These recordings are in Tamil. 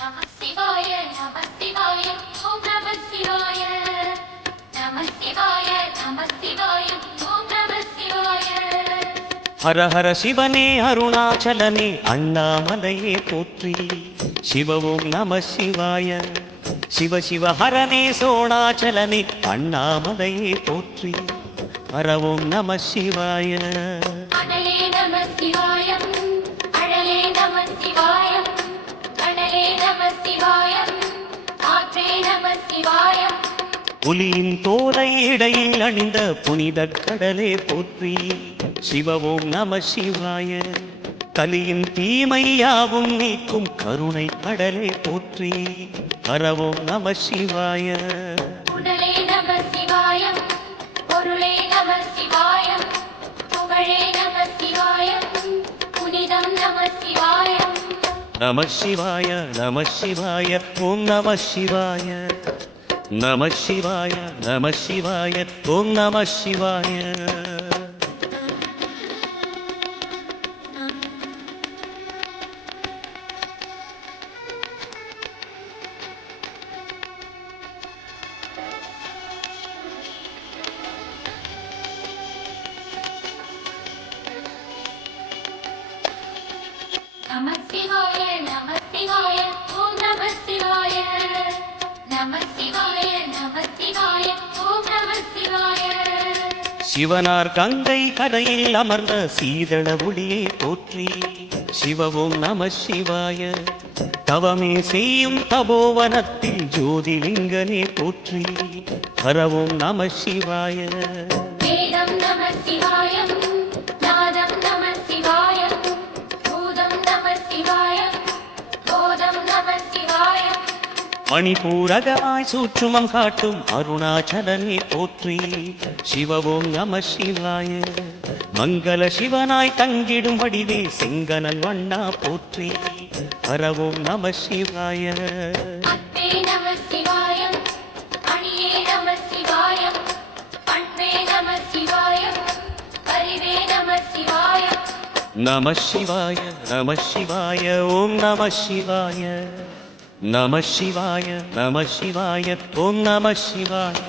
நம சிவாய நம சிவாய ஓம் நம சிவாய நம சிவாய நம சிவாய ஓம் நம சிவாய. ஹர ஹர சிவனே அருணாச்சலனே அண்ணாமலையே போற்றி. சிவ ஓம் நம சிவாய. சிவ சிவ ஹரனே சோணாச்சலனே அண்ணாமலையே போற்றி. ஹர ஓம் நம சிவாய. அனலே நம சிவாயம் அழலே நம சிவாயம் அனலே நம சிவாயம் காற்றே நம சிவாயம். புலியின் தோலை இடையில் அணிந்த புனித கடலே போற்றி. சிவ ஓம் நம சிவாய. கலியின் தீமையாவும் நீக்கும் கருணை கடலே போற்றி. ஹர ஓம் நம சிவாய. உடலே நம சிவாயம் பொருளே நம சிவாயம் புகழே நம சிவாயம் புனிதம் நம சிவாயம். நம சிவாய நம சிவாய ஓம் நம சிவாய. நம சிவாய நம சிவாய ஓம் நம சிவாய. நம சிவாய நம சிவாய ஓம் நம சிவாய நம சிவாய நம சிவாய ஓம் நம சிவாய. சிவனார் கங்கை கரையில் அமர்ந்த சீதள ஒளியே போற்றி. சிவ ஓம் நம சிவாய. தவமே செய்யும் தபோவனத்தில் ஜோதிலிங்கனே போற்றி. ஹர ஓம் நம சிவாய. வேதம் நம சிவாயம் நாதம் நம சிவாயம் பூதம் நம சிவாயம் போதம் நம சிவாயம். மணிபூரகமாய் சூற்றுமம் காட்டும் அருணாச்சலனே போற்றி. சிவ ஓம் நம சிவாய. மங்கள சிவனாய் தங்கிடும் வடிவே செங்கனல் வண்ணா போற்றி. ஹர ஓம் நம சிவாய. அன்பே நம சிவாயம் அணியே நம சிவாயம் அன்பே நம சிவாயம் அறிவே நம சிவாயம். நம சிவாய நம சிவாய ஓம் நம சிவாய. நம சிவாய நம சிவாய ஓம் நம சிவாய.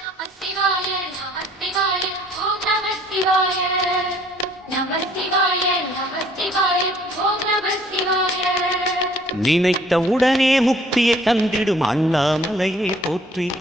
நம சிவாய நம சிவாய ஓம் நம சிவாய நம சிவாய நம சிவாய ஓம் நம சிவாய. நினைத்த உடனே முக்தியை தந்திடும் அண்ணாமலையே போற்றி.